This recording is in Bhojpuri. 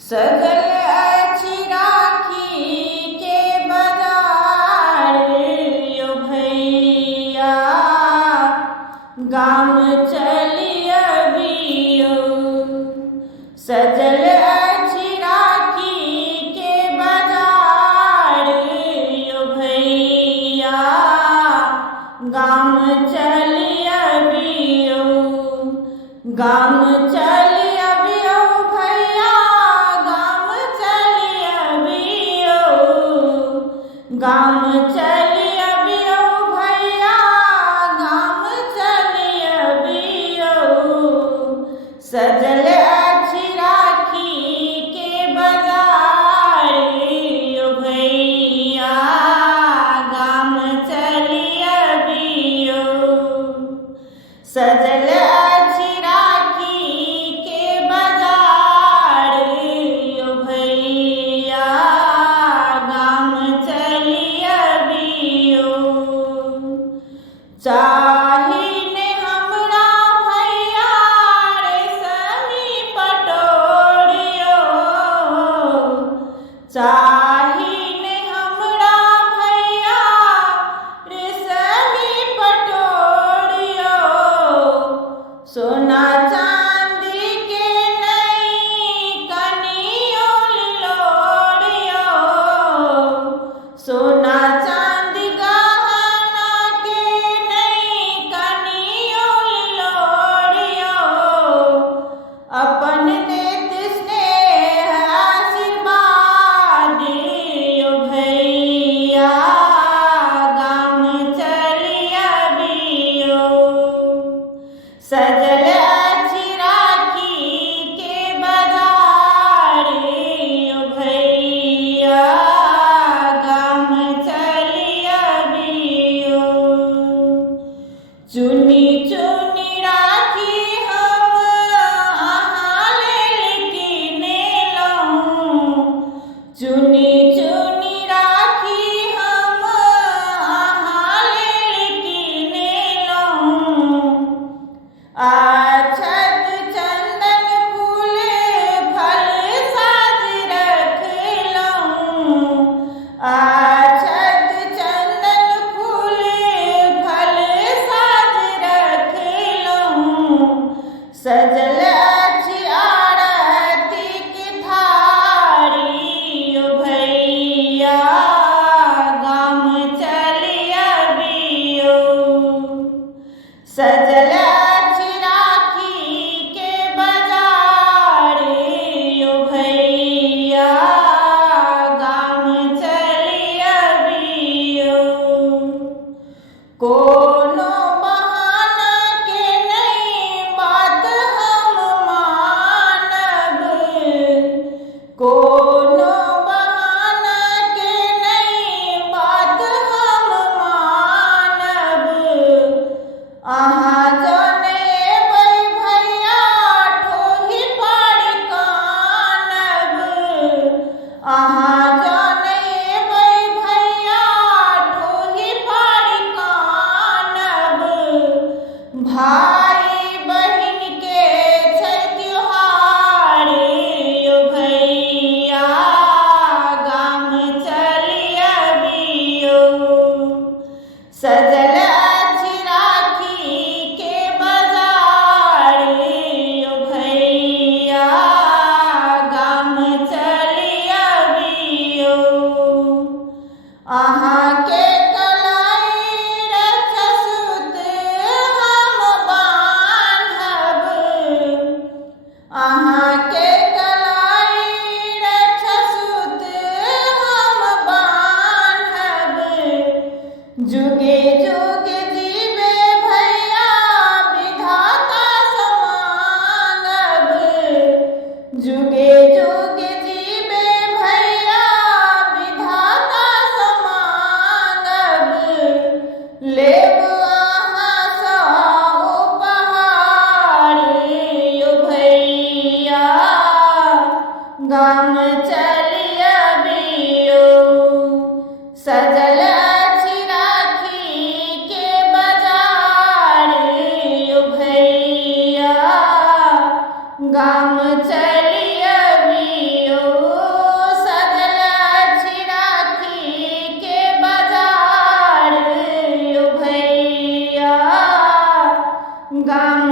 सजल अछि राखी के बाजार यो भैया, गाम चली अबियो। सजल अछि राखी के बाजार यो भैया, गाम चली अबियो। गाम चली अबियो भैया, गाम चली अबियो। गाम चली अबियो भैया, गाम चली अबियो। सजल अछि राखी के बाजार यो भैया, गाम चली अबियो। सजल अछि राखी के बाजार यो भैया, गाम चली अबियो। चाहिने हमरा भैया रेशमी पटोरियो। चाहिने हमरा भैया रेशमी पटोरियो। सोना चांदी के नई कनियो लोरियो। सोना चांदी गहना के नई कनियो लोरियो। अपन देत स्नेह आशीर्वाद यो भैया, गाम चली अबियो। सजल अछि राखी के बाजार यो भैया, गाम चली अबियो। चुनी चुनी राखी हम अहाँ लेल किनेलहुँ। चुनी चुनी राखी हम अहाँ लेल किनेलहुँ। अक्षत चंदन फूल फल साज रखलहुँ। अक्षत चंदन फूल फल साज रखलहुँ। सजल अछि आरती के थारी यो भैया, गाम चली अबियो। सजल अछि राखी के बाजार यो भैया, गाम चली अबियो। कोनो बहाना के नहीं बात हम मानब। कोनो बहाना के नहीं बात हम मानब। अहाँ जने अबै भैया ठोही फाड़ कानब। अहाँ जने अबै भैया ठोही फाड़ कानब। भाई बहिन के छै त्योहार यो भैया, गाम चली अबियो। सजल अछि राखी के बाजार यो भैया, गाम चली अबियो। अहाँ के कलाई रक्षासूत हम बान्हब। अहाँ के कलाई रक्षासूत हम बान्हब। जुगे जुगे जीवे भैया विधाता से मांगब। जुगे जुगे जीवे भैया विधाता से मांगब। लेब अहाँ सँ उपहार यो भैया, गाम चली अबियो। सजल अछि राखी के बाजार यो भैया, गाम चली अबियो। गाम